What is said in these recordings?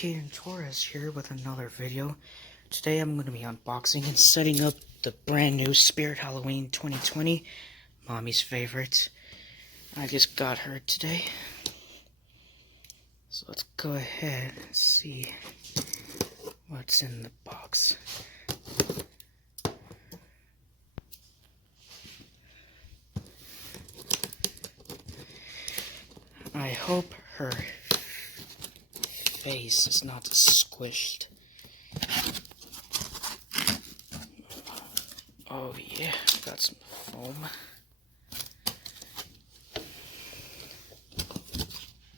Caden Torres here with another video. Today I'm going to be unboxing and setting up the brand new Spirit Halloween 2020, Mommy's favorite. I just got her today. So let's go ahead and see what's in the box. I hope her face is not squished. Oh yeah, got some foam.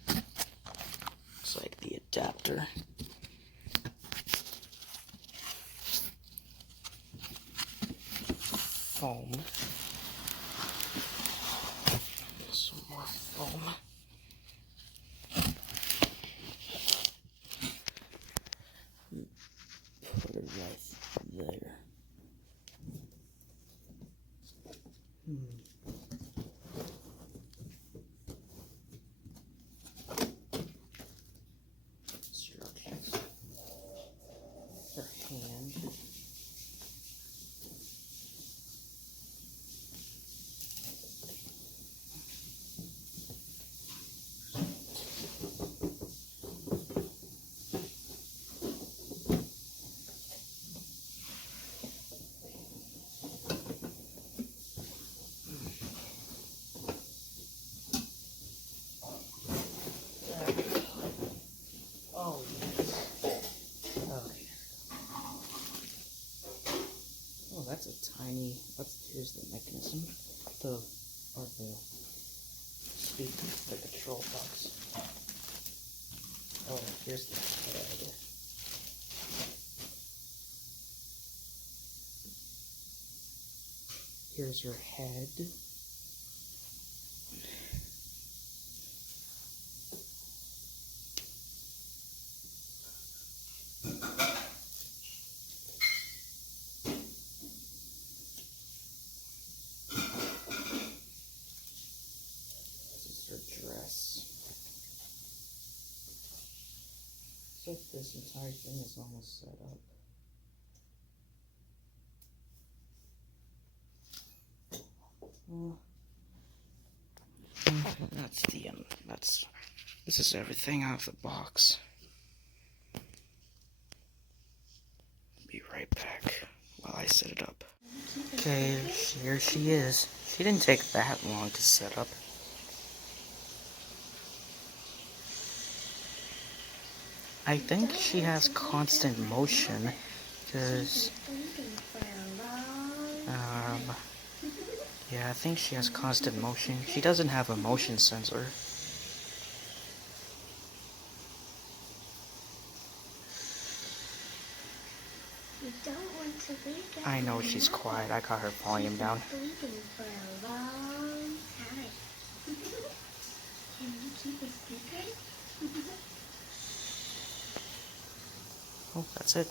Looks like the adapter. Foam. Some more foam. Put it right there. Instructions. Her hand. Oh, yes. Okay. Oh, that's a tiny. Here's the mechanism. The speaker, the control box. Oh, here's the head. Here's your head. Her dress. So this entire thing is almost set up. This is everything out of the box. Be right back while I set it up. Okay, here she is. She didn't take that long to set up. I think she has constant motion, because, yeah, I think she has constant motion. She doesn't have a motion sensor. You don't want to leave. I know she's quiet. I got her volume down. Sleeping for a long time. Can you keep a secret? Oh, that's it.